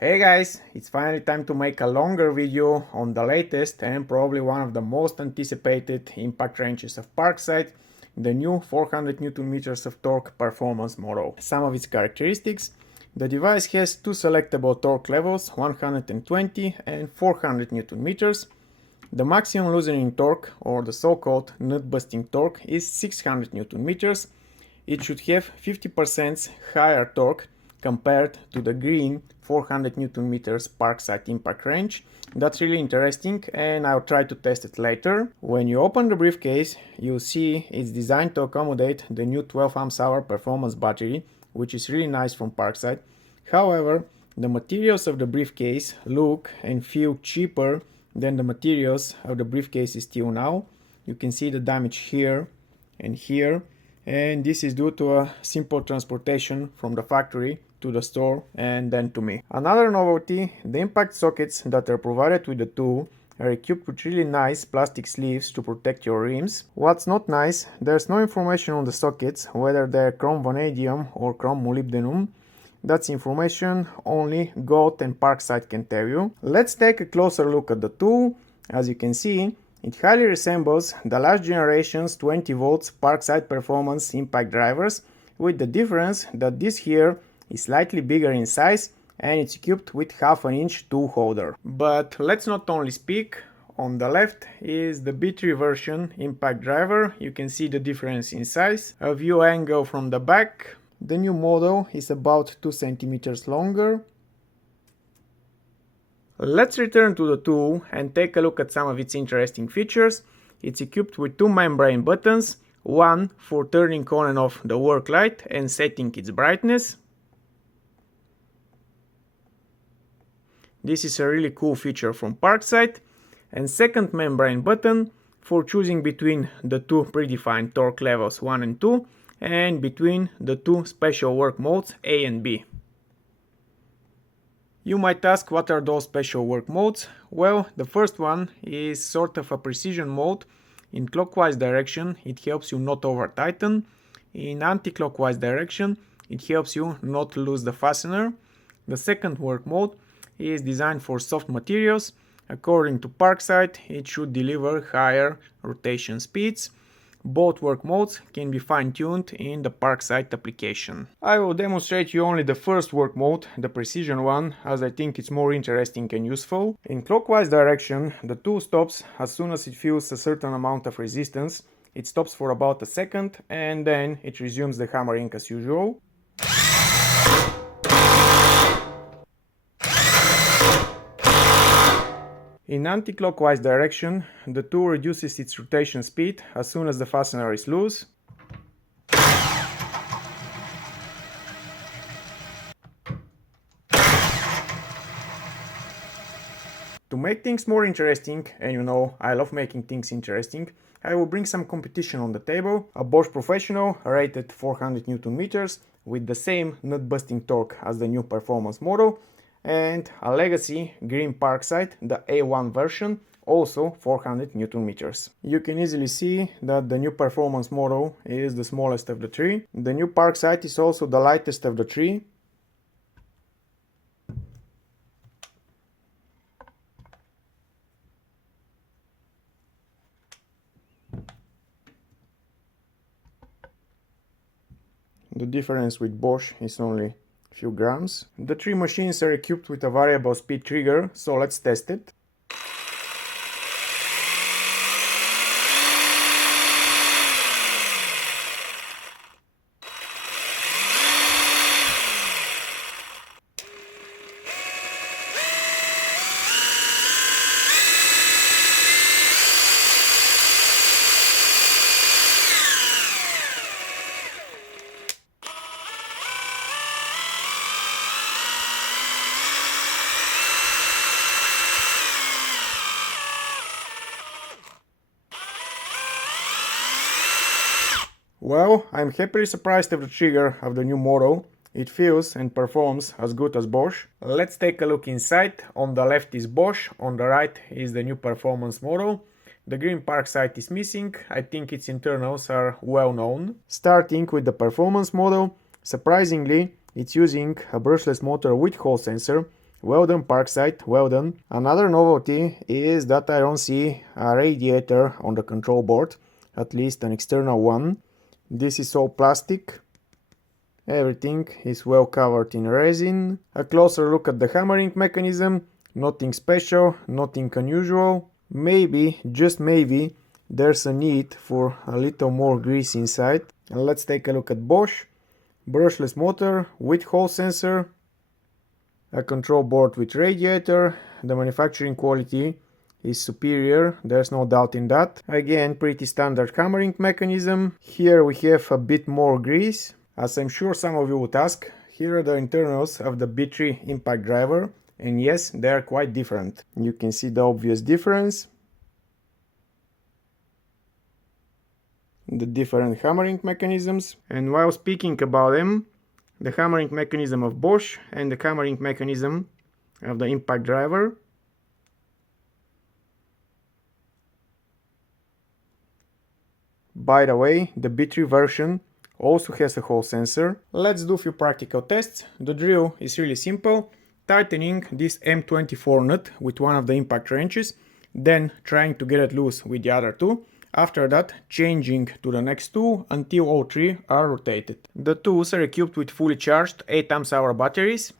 Hey guys, it's finally time to make a longer video on the latest and probably one of the most anticipated impact wrenches of Parkside, the new 400 Newton meters of torque performance model. Some of its characteristics: the device has two selectable torque levels, 120 and 400 Newton meters. The maximum loosening torque, or the so-called nut busting torque, is 600 Newton meters. It should have 50% higher torque compared to the green 400 Newton meters Parkside impact wrench. That's really interesting and I'll try to test it later. When you open the briefcase, you'll see it's designed to accommodate the new 12 amp-hour performance battery, which is really nice from Parkside. However, the materials of the briefcase look and feel cheaper than the materials of the briefcase is till now. You can see the damage here and here, and this is due to a simple transportation from the factory to the store and then to me. Another novelty: the impact sockets that are provided with the tool are equipped with really nice plastic sleeves to protect your rims. What's not nice, there's no information on the sockets whether they're chrome vanadium or chrome molybdenum. That's information only Gold and Parkside can tell you. Let's take a closer look at the tool. As you can see, it highly resembles the last generation's 20 volts Parkside Performance impact drivers, with the difference that this here is slightly bigger in size and it's equipped with half-an-inch tool holder. But let's not only speak. On the left is the B3 version impact driver. You can see the difference in size. A view angle from the back. The new model is about 2 centimeters longer. Let's return to the tool and take a look at some of its interesting features. It's equipped with two membrane buttons, one for turning on and off the work light and setting its brightness. This is a really cool feature from Parkside. And second membrane button for choosing between the two predefined torque levels 1 and 2 and between the two special work modes A and B. You might ask, what are those special work modes? Well, the first one is sort of a precision mode. In clockwise direction it helps you not over tighten. In anti-clockwise direction it helps you not lose the fastener. The second work mode is designed for soft materials. According to Parkside, it should deliver higher rotation speeds. Both work modes can be fine-tuned in the Parkside application. I will demonstrate you only the first work mode, the precision one, as I think it's more interesting and useful. In clockwise direction, the tool stops as soon as it feels a certain amount of resistance. It stops for about a second and then it resumes the hammering as usual. In anti-clockwise direction, the tool reduces its rotation speed as soon as the fastener is loose. To make things more interesting, and you know I love making things interesting, I will bring some competition on the table. A Bosch Professional rated 400 Newton meters with the same nut busting torque as the new performance model, and a legacy green Parkside, the A1 version, also 400 Newton meters. You can easily see that the new performance model is the smallest of the three. The new Parkside is also the lightest of the three. The difference with Bosch is only few grams. The three machines are equipped with a variable speed trigger, so let's test it. Well, I'm happily surprised of the trigger of the new model. It feels and performs as good as Bosch. Let's take a look inside. On the left is Bosch, on the right is the new performance model. The green Parkside is missing. I think its internals are well known. Starting with the performance model, surprisingly it's using a brushless motor with Hall sensor, Well done, Parkside, well done. Another novelty is that I don't see a radiator on the control board, at least an external one. This is all plastic. Everything is well covered in resin. A closer look at the hammering mechanism. Nothing special, nothing unusual. Maybe, just maybe, there's a need for a little more grease inside. And let's take a look at Bosch. Brushless motor with hall sensor. A control board with radiator. The manufacturing quality is superior, there's no doubt in that. Again, pretty standard hammering mechanism. Here we have a bit more grease. As I'm sure some of you would ask, here are the internals of the B3 impact driver, and yes, they are quite different. You can see the obvious difference. The different hammering mechanisms. And while speaking about them, the hammering mechanism of Bosch and the hammering mechanism of the impact driver. By the way, the B3 version also has a hall sensor. Let's do a few practical tests. The drill is really simple. Tightening this M24 nut with one of the impact wrenches, then trying to get it loose with the other two. After that, changing to the next tool until all three are rotated. The tools are equipped with fully charged 8 Ah batteries.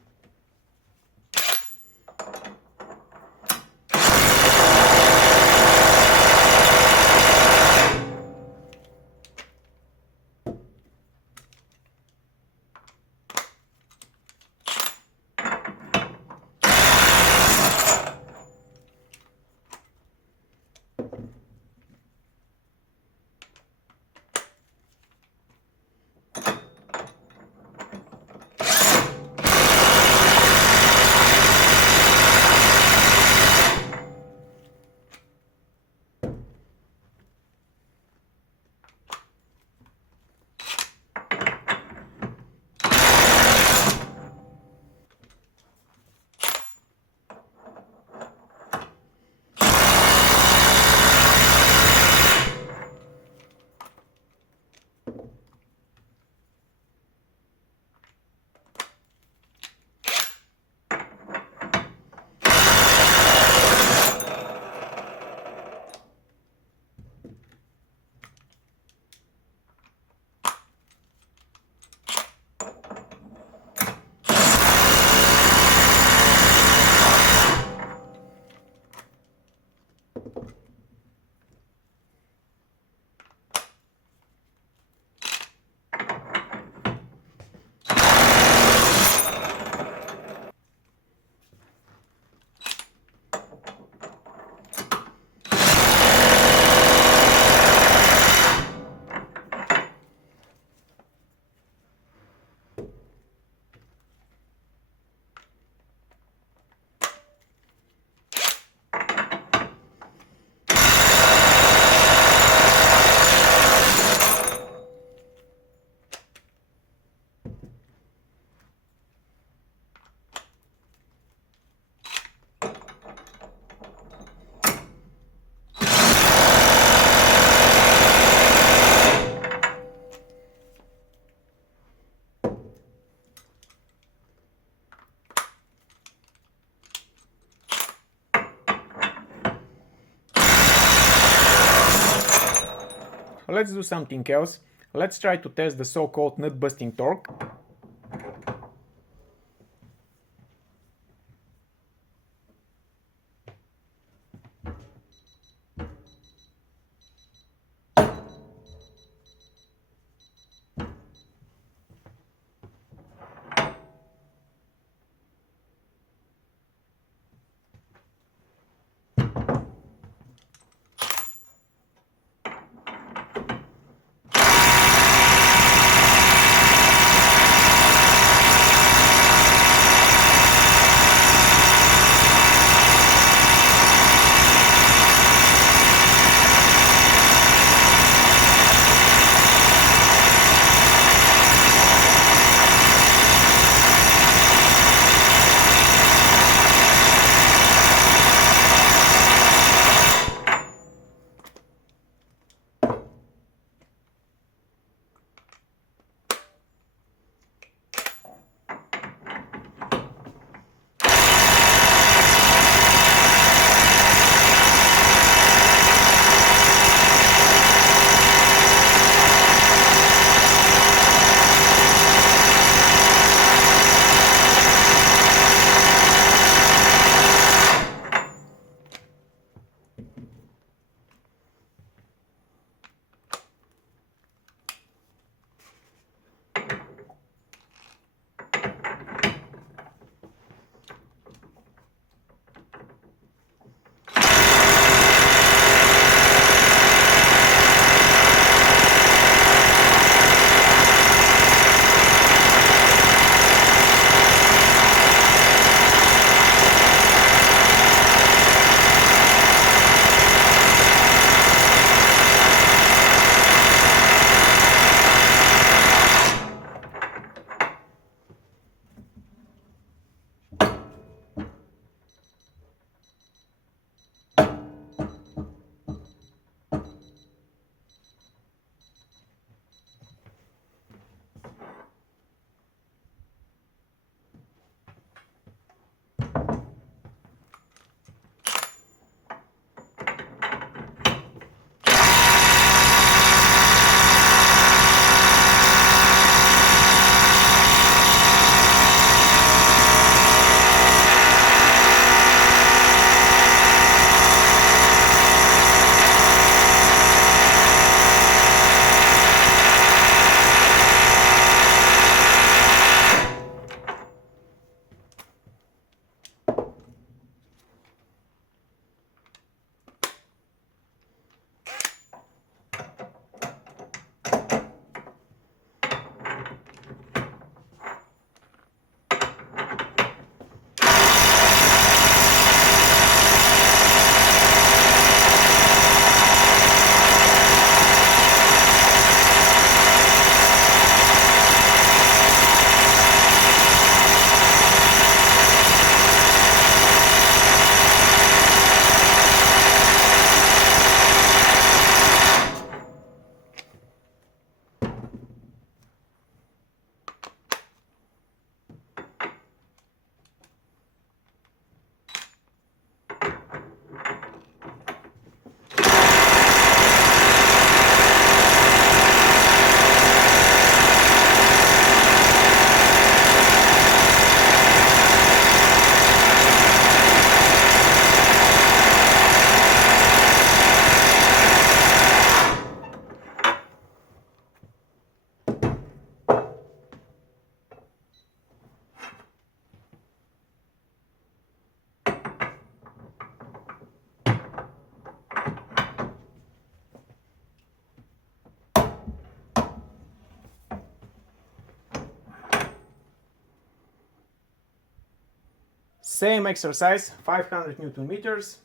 Let's do something else. Let's try to test the so-called nut busting torque. Same exercise, 500 Newton meters.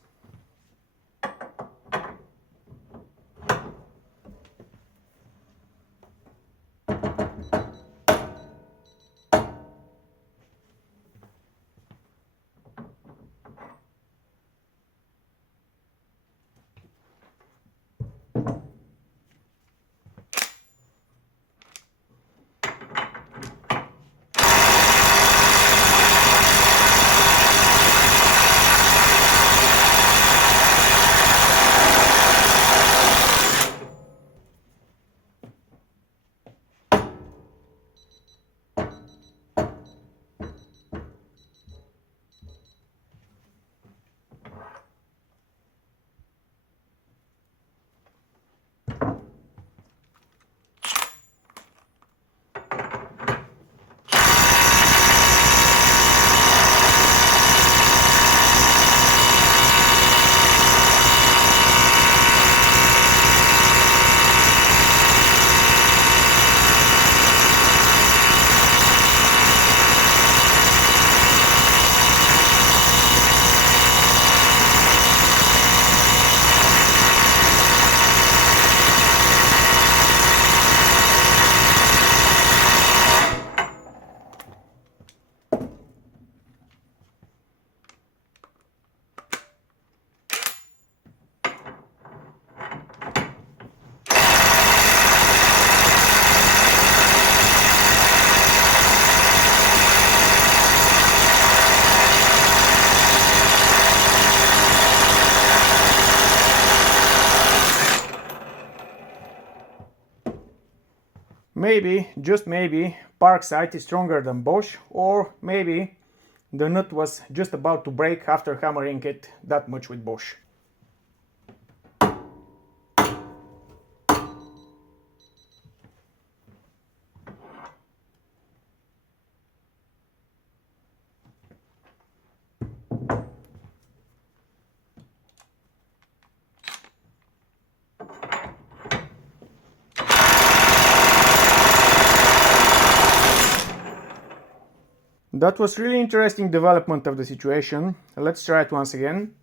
Maybe, just maybe, Parkside is stronger than Bosch, or maybe the nut was just about to break after hammering it that much with Bosch. That was really interesting development of the situation. Let's try it once again.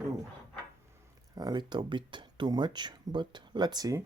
Ooh, a little bit too much, but let's see.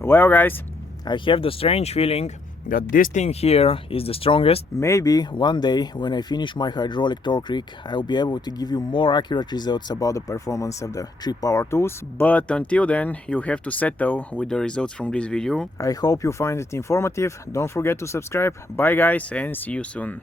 Well guys, I have the strange feeling that this thing here is the strongest. Maybe one day when I finish my hydraulic torque rig, I'll be able to give you more accurate results about the performance of the 3 power tools. But until then, you have to settle with the results from this video. I hope you find it informative. Don't forget to subscribe. Bye guys, and see you soon.